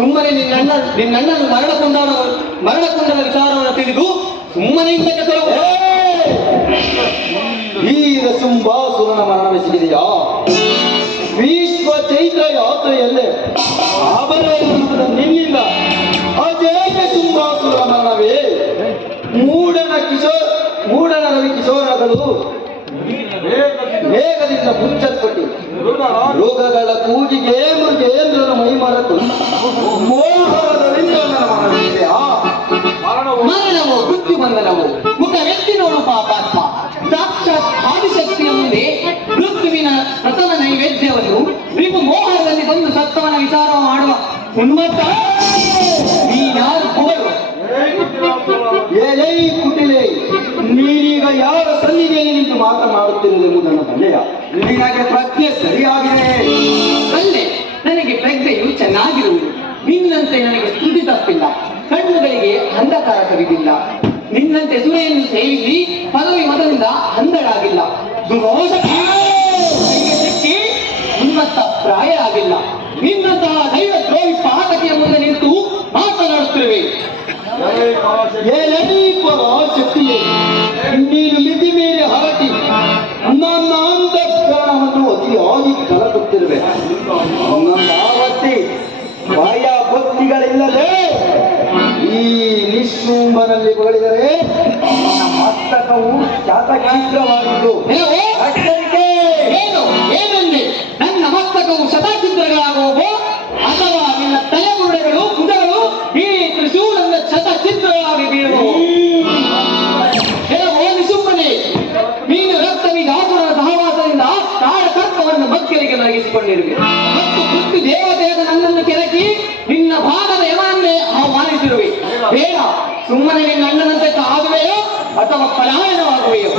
ಸುಮ್ಮನೆ ನಿನ್ನಣ್ಣ ನಿನ್ನಣ್ಣನು ಮರಣಕೊಂಡವನ ಮರಣಕೊಂಡನ ವಿಚಾರವನ್ನು ತಿಳಿದು ಸುಮ್ಮನೆ ಯುದ್ಧಕ್ಕೆ ಪ್ರಥಮ ನೀವು ರಿಪು ಮೋಹನದಲ್ಲಿ ಬಂದು ಸತ್ತವನ ವಿಚಾರ ಮಾಡುವ ಉನ್ಮತ್ತ ನೀನಾರು ಕುಟಿಲೆ, ನೀನೀಗ ಯಾರ ಸನ್ನಿಧಿಯಲ್ಲಿ ನಿಂತು ಮಾತನಾಡುತ್ತಿರುವುದೆಂಬುದನ್ನು ಬಲ್ಲೆಯ ನಿನಗೆ ಪ್ರಜ್ಞೆ ಸರಿಯಾಗಿದೆ. ಅಲ್ಲೇ ನನಗೆ ಪ್ರಜ್ಞೆಯು ಚೆನ್ನಾಗಿರುವುದು. ನಿನ್ನಂತೆ ನನಗೆ ಸ್ತುತಿ ತಪ್ಪಿಲ್ಲ. ಕಣ್ಣುಗಳಿಗೆ ಅಂಧಕಾರ ಕವಿದಿಲ್ಲ. ನಿನ್ನಂತೆ ಸುರೆಯನ್ನು ಸೇವಿಸಿ ಪದವಿ ಮತದಿಂದ ಅಂಧರಾಗಿಲ್ಲ ದುರೋಷ ಉನ್ಮತ್ತ ಪ್ರಾಯ ಆಗಿಲ್ಲ. ನಿನ್ನಂತಹ ದೈವ ದ್ರೋಹಿ ಪಾತಕಿಯ ಮುಂದೆ ನಿಂತು ಮಾತನಾಡುತ್ತಿರುವೆ. ಶಕ್ತಿಯೇ ನೀನು ಮಿತಿ ಮೇಲೆ ಹರಟಿ ನನ್ನ ಅಂತಃಕರಣವನ್ನು ಅತಿಯಾಗಿ ಕಲಕುತ್ತಿರುವೆ. ನನ್ನಾವತ್ತಿ ಬಾಯ ಭಕ್ತಿಗಳಿಲ್ಲದೆ ಈ ನಿಶುಂಭನಲ್ಲಿ ಬಗಳಿದರೆ ನನ್ನ ಮಸ್ತಕವು ಶತಕೀರ್ಘವಾಗಿದ್ದು ಸುಮ್ಮನೆ ನಿನ್ನ ಅಣ್ಣನಂತೆ ಆಗುವೆಯೋ ಅಥವಾ ಪಲಾಯನವಾಗುವೆಯೋ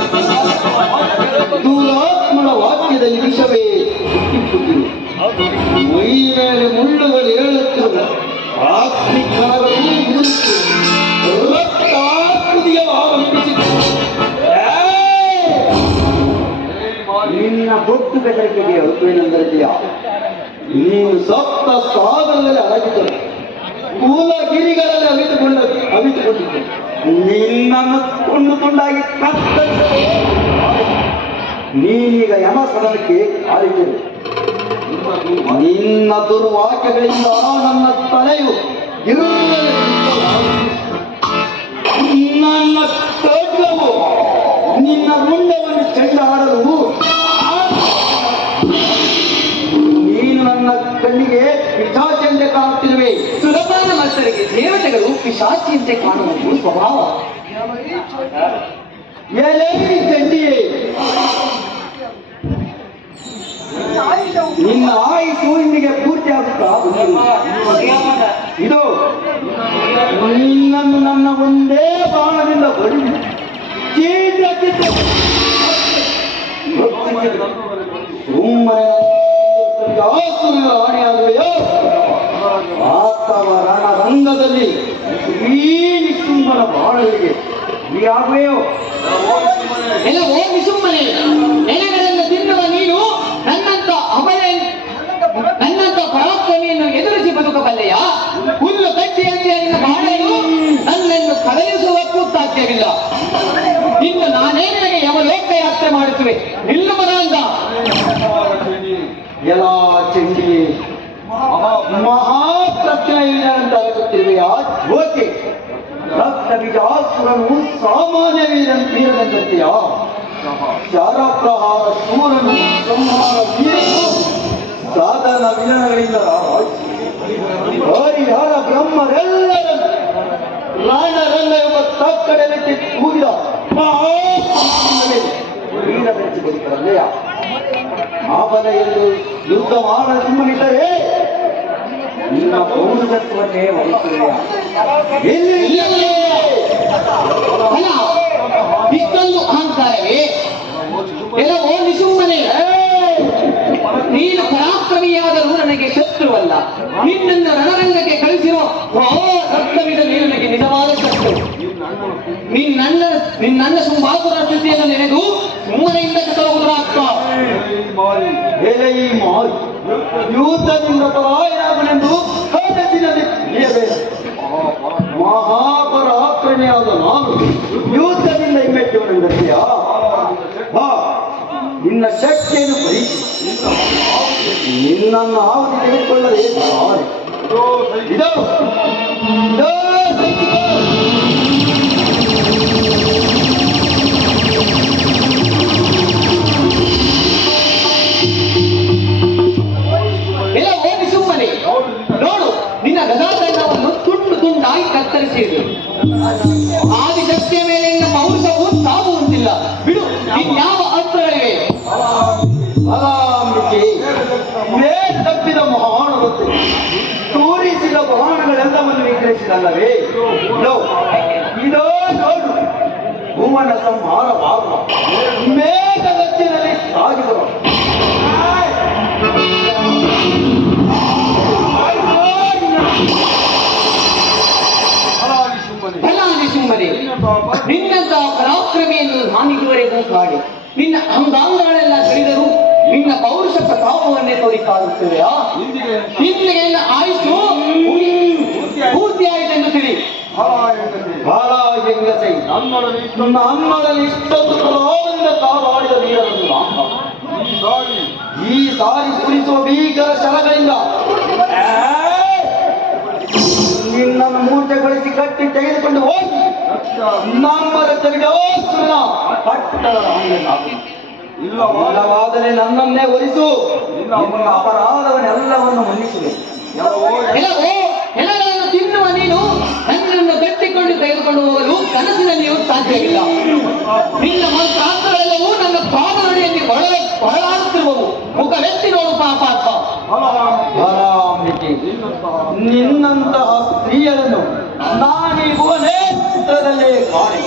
ದೂರಾತ್ಮನ ವಾಕ್ಯದಲ್ಲಿ ವಿಷವೇ ಮೈ ಮೇಲೆ ಮುಳ್ಳುಗಳು ಹೇಳುತ್ತಿರುವ ಉದುರುತ್ತಿವೆ. ರಕ್ತಾಕೃತಿಯ ನಿನ್ನ ಬೊಟ್ಟು ಬೆದರಿಕೆಗೆ ಅಲ್ಪೇನೆಂದರಿದೆಯ ನೀನು ಸಪ್ತ ಸಾಗರದಲ್ಲಿ ಅಡಗಿದ್ದರು ಕೂಲಗಿರಿಗಳಲ್ಲಿ ಅವಿತುಕೊಂಡ ಅವಿತುಕೊಂಡಿದ್ದೆ. ನಿನ್ನನ್ನು ತುಂಡು ತುಂಡಾಗಿ ನೀನೀಗ ಯಮ ಸದನಕ್ಕೆ ಆರಿದ್ದೇನೆ. ನಿನ್ನ ದುರ್ವಾಕ್ಯಗಳಿಂದ ನನ್ನ ತಲೆಯು ನನ್ನ ಖಡ್ಗವು ನಿನ್ನ ಮುಂಡವನ್ನು ಚೆಂಡಾಡಲು ನೀನು ನನ್ನ ಕಣ್ಣಿಗೆ ಮತ್ಸರಿಗೆ ದೇವತೆಗಳು ಪಿಶಾಚಿಯಂತೆ ಕಾಣುವುದು ಸ್ವಭಾವ. ನಿನ್ನ ಆಯಿತು ಇಂದಿಗೆ ಪೂರ್ತಿ ಆಗುತ್ತಾ? ಇದು ನಿನ್ನನ್ನು ನನ್ನ ಒಂದೇ ಬಾಣದಿಂದ ಕಿತ್ತು ಸುಮ್ಮನೆ ಆಸುರ ಆಣೆಯಾಗುವೆಯೋ ಅಥವಾ ರಣರಂಗದಲ್ಲಿ ಈ ನಿಶುಂಭನ ಬಾಳಲಿಗೆ ಆಗುವೆಯೋ ಎಲ್ಲ ಓ ಸುಮ್ಮನೆ ನೆಲೆಗಳನ್ನು ತಿನ್ನುವ ನೀನು ನನ್ನಂತ ಅಭಯ ನನ್ನಂತ ಪರಾಕ್ರಮಿಯನ್ನು ಎದುರಿಸಿ ಬದುಕಬಲ್ಲೆಯ? ಹುಲ್ಲು ಕಟ್ಟಿಯಂತೆ ನಿನ್ನ ಬಾಳೆಯು ನನ್ನನ್ನು ಕದಲಿಸುವಕ್ಕೂ ಸಾಧ್ಯವಿಲ್ಲ. ಇನ್ನು ನಾನೇ ನಿನಗೆ ಯಮಲೋಕ ಯಾತ್ರೆ ಮಾಡುತ್ತೇವೆ ನಿಲ್ಲು ಮನಾಂಗ ಎಲ್ಲ ಬೀಜಾಸುರನು ಸಾಮಾನ್ಯ ವೀರ ವೀರನಂತೆಯ ಶಾರಪ್ರಹಾರ ಶೂರನು ಸಂಹಾರ ವೀರನು. ಸಾಧಾರಣ ವಿಧಾನಗಳಿಂದ ಹರಿಹರ ಬ್ರಹ್ಮರೆಲ್ಲರನ್ನು ರಾಣರಂಗ ಎಂಬ ತಕ್ಕಡಲಿಕ್ಕೆ ಕೂಡಿದ ಮಹಾಪುರುಷನಿಂದಲೇ ವೀರ ಬೆಳೆಸಿಕೊಂಡಿದ್ದರಲ್ಲಯ್ಯ ಆಪದ ಎಂದು ಯುದ್ಧ ಮಾಡ ಸುಮ್ಮನಿದ್ದರೆ ನಿನ್ನ ಪೌರುಷತ್ವನ್ನೇ ವಹಿಸುವೆಯ ಎಲ್ಲಿ? ಇಷ್ಟೊಂದು ಅಹಂಕಾರವೇ ಎಲ್ಲವೋ ನಿಸುಮ್ಮನೆ ನೀನು ಪರಾಕ್ರಮಿಯಾದರೂ ನನಗೆ ಶತ್ರುವಲ್ಲ. ನಿನ್ನನ್ನು ರಣರಂಗಕ್ಕೆ ಕಳಿಸಿರೋ ನೀನು ನನಗೆ ನಿಜವಾದ ಶತ್ರು. ನಿನ್ನಣ್ಣ ನಿನ್ನಣ್ಣ ಸುಂಬಾಸುರ ಸ್ಥಿತಿಯನ್ನು ನೆನೆದು ಸುಮ್ಮನೆಯಿಂದ ತೊಲಗುವುದಾಗ್ತ ಯುದ್ಧದಿಂದ ಪಲಾಯನಾಗನೆಂದು ಕನಸಿನಲ್ಲಿ ತಿಳಿಯಬೇಡ. ಮಹಾಪರಾಕ್ರಮಿಯಾದ ನಾನು ಯುದ್ಧದಿಂದ ಹಿಮ್ಮೆಟ್ಟುವನೆಂದೆಯಾ ಬಾ ನಿನ್ನ ಶಕ್ತಿಯನ್ನು ಪರೀಕ್ಷಿಸಿ ನಿನ್ನನ್ನು ಆಹುತಿ ತೆಗೆದುಕೊಳ್ಳದೆ. ಸಾರೆ ವಿಗ್ರಹಿಸಿದಲ್ಲವೇ ಇದೋ ನೋಡು. ಭುವನ ಸಂಹಾರವಾಗುವ ಮೇಘಗತ್ತಿನಲ್ಲಿ ಸಾಗಿದವ ಫಲಾದಿ ಸುಮ್ಮನೆ. ನಿನ್ನಂತ ಪರಾಕ್ರಮಿಯನ್ನು ನಾನಿದುವರೆಗೂ ಕಾಣೆ. ನಿನ್ನ ಅಂಗಾಂಗಗಳೆಲ್ಲ ತಿಳಿದರೂ ನಿನ್ನ ಪೌರುಷ ಪ್ರತಾಪವನ್ನೇ ತೋರಿಕಾಗುತ್ತದೆಯಾ ಹಿಂದಿಗೆ. ಆಯಿತು. ನನ್ನ ಅಮ್ಮನಲ್ಲಿ ಇಷ್ಟೊಂದು ಪ್ರಭಾವದಿಂದ ಕಾವಾಡಿದ ವೀರರನ್ನು ನಾನು ಈ ಸಾರಿ ಸುರಿಸುವ ಭೀಕರ ಶರಗಳಿಂದ ನಿನ್ನನ್ನು ಮೂರ್ಛೆಗೊಳಿಸಿ ಕಟ್ಟಿ ತೆಗೆದುಕೊಂಡು ಹೋಗಿ. ಪಟ್ಟದ ಇಲ್ಲವಾದರೆ ನನ್ನನ್ನೇ ಒಲಿಸು. ನಿಮ್ಮ ಅಪರಾಧವನ್ನೆಲ್ಲವನ್ನು ಮನ್ನಿಸುವೆ ಹೋಗಲು ಕನಸಿನಲ್ಲಿಯೂ ಸಾಧ್ಯವಿಲ್ಲ. ನಿನ್ನ ಮಂತ್ರಾಸ್ತ್ರಗಳೆಲ್ಲವೂ ನನ್ನ ಪಾದನಡಿಯಲ್ಲಿ ಹೊರಳ ಹೊರಳಾಡುತ್ತಿರುವವು ಮುಖವೆತ್ತಿ ನೋಡು ಪಾಪಾತ್ಮ. ನಿನ್ನಂತಹ ಸ್ತ್ರೀಯರನ್ನು ನಾನೀ ಭುವನೇತ್ರದಲ್ಲೇ ಕಾಣೆ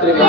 tremendo.